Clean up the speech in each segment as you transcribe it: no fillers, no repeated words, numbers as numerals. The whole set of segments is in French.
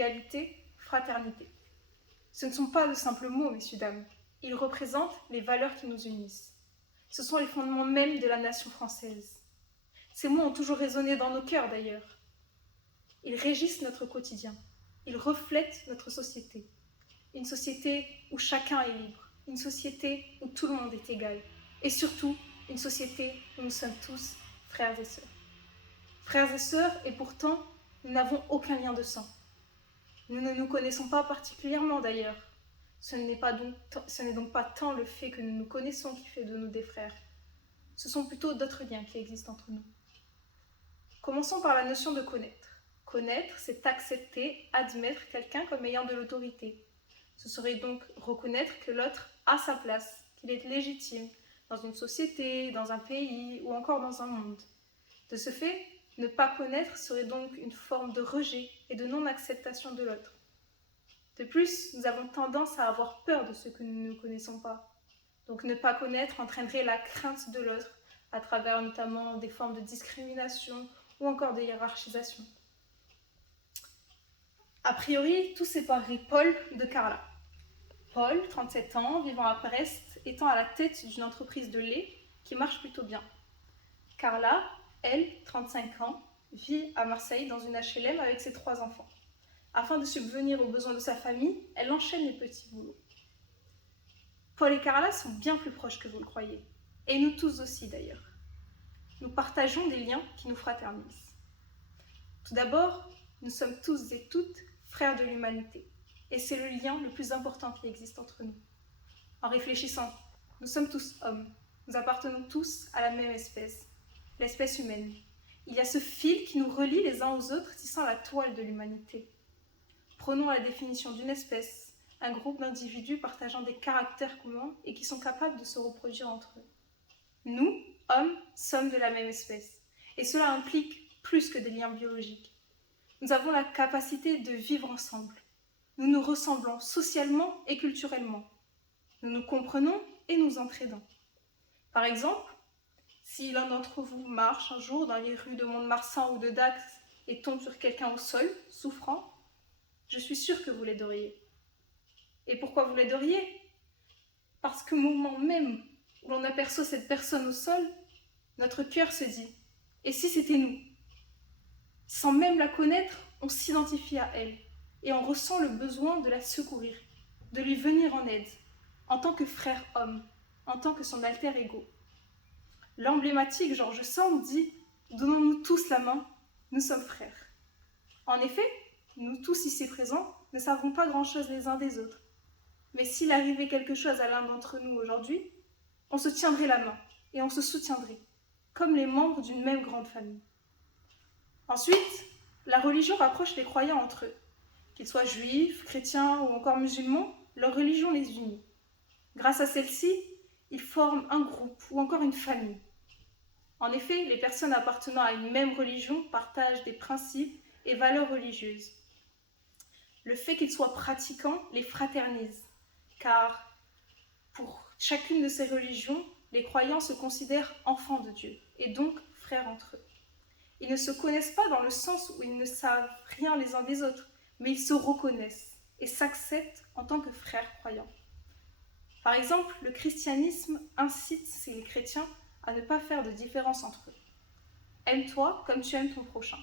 égalité, fraternité. Ce ne sont pas de simples mots, messieurs, dames. Ils représentent les valeurs qui nous unissent. Ce sont les fondements mêmes de la nation française. Ces mots ont toujours résonné dans nos cœurs, d'ailleurs. Ils régissent notre quotidien. Ils reflètent notre société. Une société où chacun est libre. Une société où tout le monde est égal. Et surtout, une société où nous sommes tous frères et sœurs. Frères et sœurs, et pourtant, nous n'avons aucun lien de sang. Nous ne nous connaissons pas particulièrement d'ailleurs. Ce n'est donc pas tant le fait que nous nous connaissons qui fait de nous des frères. Ce sont plutôt d'autres liens qui existent entre nous. Commençons par la notion de connaître. Connaître, c'est accepter, admettre quelqu'un comme ayant de l'autorité. Ce serait donc reconnaître que l'autre a sa place, qu'il est légitime dans une société, dans un pays ou encore dans un monde. De ce fait, ne pas connaître serait donc une forme de rejet et de non-acceptation de l'autre. De plus, nous avons tendance à avoir peur de ce que nous ne connaissons pas. Donc ne pas connaître entraînerait la crainte de l'autre, à travers notamment des formes de discrimination ou encore de hiérarchisation. A priori, tout séparerait Paul de Carla. Paul, 37 ans, vivant à Brest, étant à la tête d'une entreprise de lait qui marche plutôt bien. Carla, elle, 35 ans, vit à Marseille dans une HLM avec ses 3 enfants. Afin de subvenir aux besoins de sa famille, elle enchaîne les petits boulots. Paul et Carla sont bien plus proches que vous le croyez. Et nous tous aussi d'ailleurs. Nous partageons des liens qui nous fraternisent. Tout d'abord, nous sommes tous et toutes frères de l'humanité. Et c'est le lien le plus important qui existe entre nous. En réfléchissant, nous sommes tous hommes. Nous appartenons tous à la même espèce, l'espèce humaine. Il y a ce fil qui nous relie les uns aux autres, tissant la toile de l'humanité. Prenons la définition d'une espèce, un groupe d'individus partageant des caractères communs et qui sont capables de se reproduire entre eux. Nous, hommes, sommes de la même espèce. Et cela implique plus que des liens biologiques. Nous avons la capacité de vivre ensemble. Nous nous ressemblons socialement et culturellement. Nous nous comprenons et nous entraidons. Par exemple, si l'un d'entre vous marche un jour dans les rues de Mont-de-Marsan ou de Dax et tombe sur quelqu'un au sol, souffrant, je suis sûre que vous l'aideriez. Et pourquoi vous l'aideriez? Parce qu'au moment même où l'on aperçoit cette personne au sol, notre cœur se dit « Et si c'était nous ?» Sans même la connaître, on s'identifie à elle et on ressent le besoin de la secourir, de lui venir en aide, en tant que frère homme, en tant que son alter ego. L'emblématique George Sand dit « Donnons-nous tous la main, nous sommes frères ». En effet, nous tous ici présents ne savons pas grand-chose les uns des autres. Mais s'il arrivait quelque chose à l'un d'entre nous aujourd'hui, on se tiendrait la main et on se soutiendrait, comme les membres d'une même grande famille. Ensuite, la religion rapproche les croyants entre eux. Qu'ils soient juifs, chrétiens ou encore musulmans, leur religion les unit. Grâce à celle-ci, ils forment un groupe ou encore une famille. En effet, les personnes appartenant à une même religion partagent des principes et valeurs religieuses. Le fait qu'ils soient pratiquants les fraternise, car pour chacune de ces religions, les croyants se considèrent enfants de Dieu et donc frères entre eux. Ils ne se connaissent pas dans le sens où ils ne savent rien les uns des autres, mais ils se reconnaissent et s'acceptent en tant que frères croyants. Par exemple, le christianisme incite ces chrétiens à ne pas faire de différence entre eux. Aime-toi comme tu aimes ton prochain.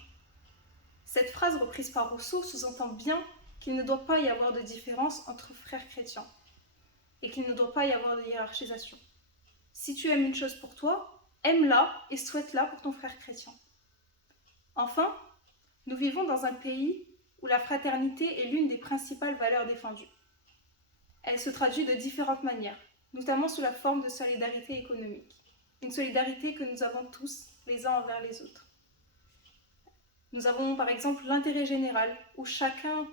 Cette phrase reprise par Rousseau sous-entend bien qu'il ne doit pas y avoir de différence entre frères chrétiens et qu'il ne doit pas y avoir de hiérarchisation. Si tu aimes une chose pour toi, aime-la et souhaite-la pour ton frère chrétien. Enfin, nous vivons dans un pays où la fraternité est l'une des principales valeurs défendues. Elle se traduit de différentes manières, notamment sous la forme de solidarité économique. Une solidarité que nous avons tous les uns envers les autres. Nous avons par exemple l'intérêt général, où chacun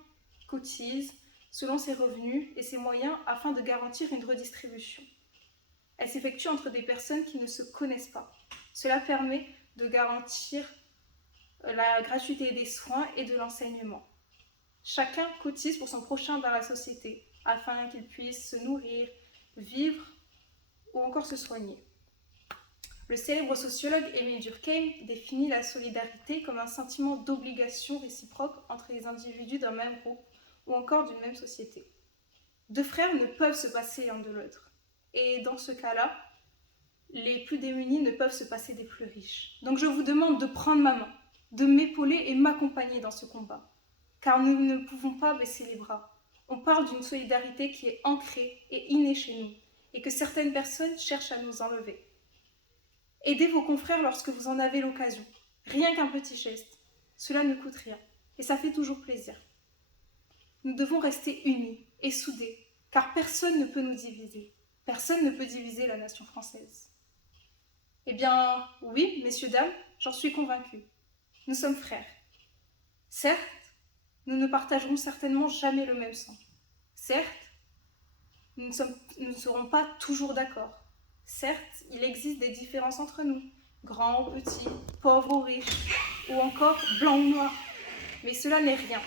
cotise selon ses revenus et ses moyens afin de garantir une redistribution. Elle s'effectue entre des personnes qui ne se connaissent pas. Cela permet de garantir la gratuité des soins et de l'enseignement. Chacun cotise pour son prochain dans la société, afin qu'il puisse se nourrir, vivre ou encore se soigner. Le célèbre sociologue Émile Durkheim définit la solidarité comme un sentiment d'obligation réciproque entre les individus d'un même groupe ou encore d'une même société. Deux frères ne peuvent se passer l'un de l'autre. Et dans ce cas-là, les plus démunis ne peuvent se passer des plus riches. Donc je vous demande de prendre ma main, de m'épauler et m'accompagner dans ce combat. Car nous ne pouvons pas baisser les bras. On parle d'une solidarité qui est ancrée et innée chez nous, et que certaines personnes cherchent à nous enlever. Aidez vos confrères lorsque vous en avez l'occasion. Rien qu'un petit geste. Cela ne coûte rien, et ça fait toujours plaisir. Nous devons rester unis et soudés, car personne ne peut nous diviser. Personne ne peut diviser la nation française. Eh bien, oui, messieurs, dames, j'en suis convaincue. Nous sommes frères. Certes, nous ne partagerons certainement jamais le même sang. Certes, nous ne serons pas toujours d'accord. Certes, il existe des différences entre nous, grands ou petits, pauvres ou riches, ou encore blancs ou noirs. Mais cela n'est rien.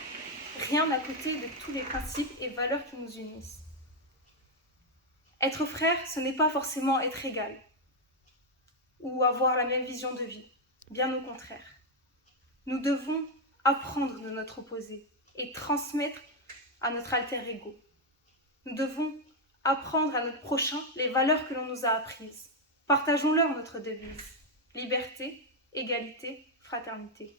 Rien à côté de tous les principes et valeurs qui nous unissent. Être frère, ce n'est pas forcément être égal ou avoir la même vision de vie. Bien au contraire. Nous devons apprendre de notre opposé et transmettre à notre alter ego. Nous devons apprendre à notre prochain les valeurs que l'on nous a apprises. Partageons-leur notre devise. Liberté, égalité, fraternité.